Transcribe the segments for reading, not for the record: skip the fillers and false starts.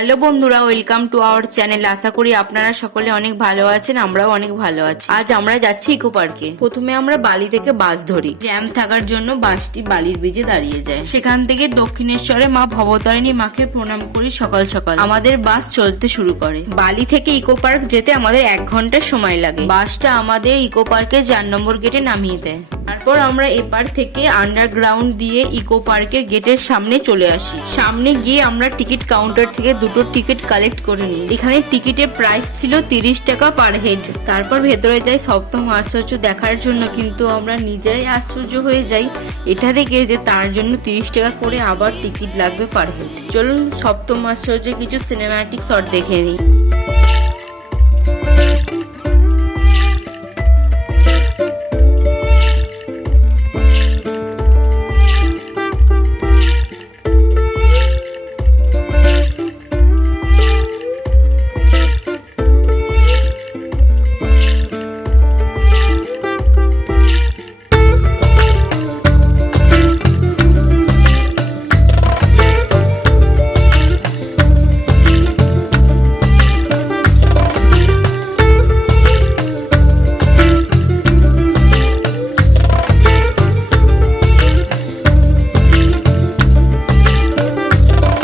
Hello বন্ধুরা, welcome to our channel. আশা করি আপনারা সকলে অনেক ভালো আছেন, আমরাও অনেক ভালো আছি। আজ আমরা যাচ্ছি ইকো পার্কে। প্রথমে আমরা বালি থেকে বাস ধরি। জ্যাম থাকার জন্য বাসটি বালির ব্রিজে দাঁড়িয়ে যায়। সেখান থেকে দক্ষিণেশ্বরে মা ভবতারিণী মাকে প্রণাম করি সকাল সকাল। আমাদের বাস চলতে শুরু করে। বালি থেকে ইকো পার্ক যেতে আমাদের 1 ঘন্টার সময় লাগে। বাসটা আমাদের ইকো পার্কের 4 নম্বর গেটে নামিয়ে দেয়। তারপর আমরা এপার থেকে আন্ডারগ্রাউন্ড দিয়ে ইকো পার্কের গেটের সামনে চলে আসি। সামনে গিয়ে আমরা টিকিট কাউন্টার থেকে দুটো টিকিট কালেক্ট করে নিই। এখানে টিকিটের প্রাইস ছিল 30 টাকা পার হেড। তারপর ভেতরে যাই সপ্তম আশ্চর্য দেখার জন্য, কিন্তু আমরা নিজেরাই আশ্চর্য হয়ে যাই এটা দেখে যে তার জন্য 30 টাকা করে আবার টিকিট লাগবে পার হেড। চলুন সপ্তম আশ্চর্যের কিছু সিনেম্যাটিক শট দেখে নিই।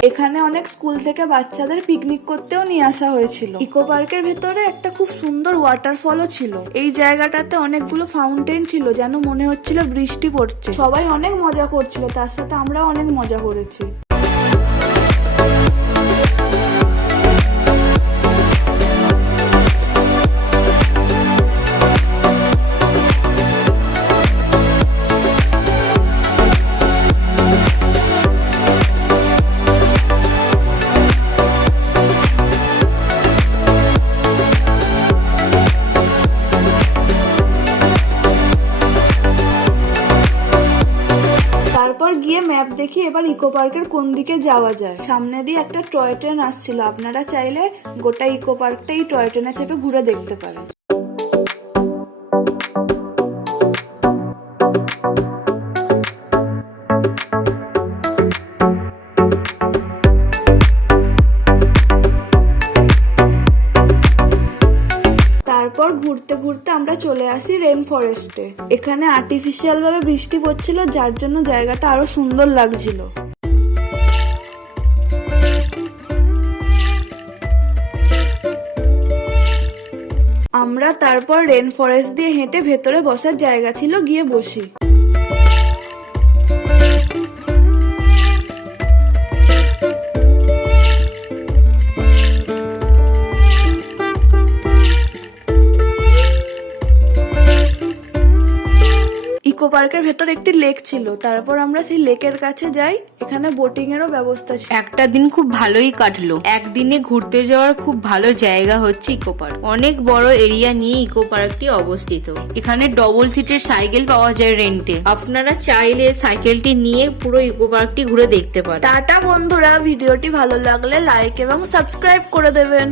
এখানে অনেক স্কুল থেকে বাচ্চাদের পিকনিক করতেও নিয়ে আসা হয়েছিল। ইকো পার্কের ভেতরে একটা খুব সুন্দর ওয়াটারফলও ছিল। এই জায়গাটাতে অনেকগুলো ফাউন্টেন ছিল, যেন মনে হচ্ছিল বৃষ্টি পড়ছে। সবাই অনেক মজা করছিল, তার সাথে আমরাও অনেক মজা করেছি। তারপর গিয়ে ম্যাপ দেখি এবার ইকো পার্কের কোন দিকে যাওয়া যায়। সামনে দিয়ে একটা টয় ট্রেন আসছিল, আপনারা চাইলে গোটা ইকো পার্কটা এই টয় ট্রেনে চেপে ঘুরে দেখতে পারেন। তারপর ঘুরতে ঘুরতে আমরা চলে আসি রেন ফরেস্টে। এখানে আর্টিফিশিয়াল ভাবে বৃষ্টি পড়ছিল, যার জন্য জায়গাটা আরো সুন্দর লাগছিল। আমরা তারপর রেন ফরেস্ট দিয়ে হেঁটে ভেতরে বসার জায়গা ছিল গিয়ে বসি। ইকো পার্কের ভেতর একটি লেক ছিল, তারপর আমরা সেই লেকের কাছে যাই। এখানে বোটিং এরও ব্যবস্থা ছিল। একটা দিন খুব ভালোই কাটলো। একদিনে ঘুরতে যাওয়ার খুব ভালো জায়গা হচ্ছে ইকো পার্ক। অনেক বড় এরিয়া নিয়ে ইকো পার্কটি অবস্থিত। এখানে ডবল সিটের সাইকেল পাওয়া যায় রেন্টে। আপনারা চাইলে সাইকেলটি নিয়ে পুরো ইকো পার্কটি ঘুরে দেখতে পারেন। টাটা বন্ধুরা, ভিডিওটি ভালো লাগলে লাইক এবং সাবস্ক্রাইব করে দেবেন।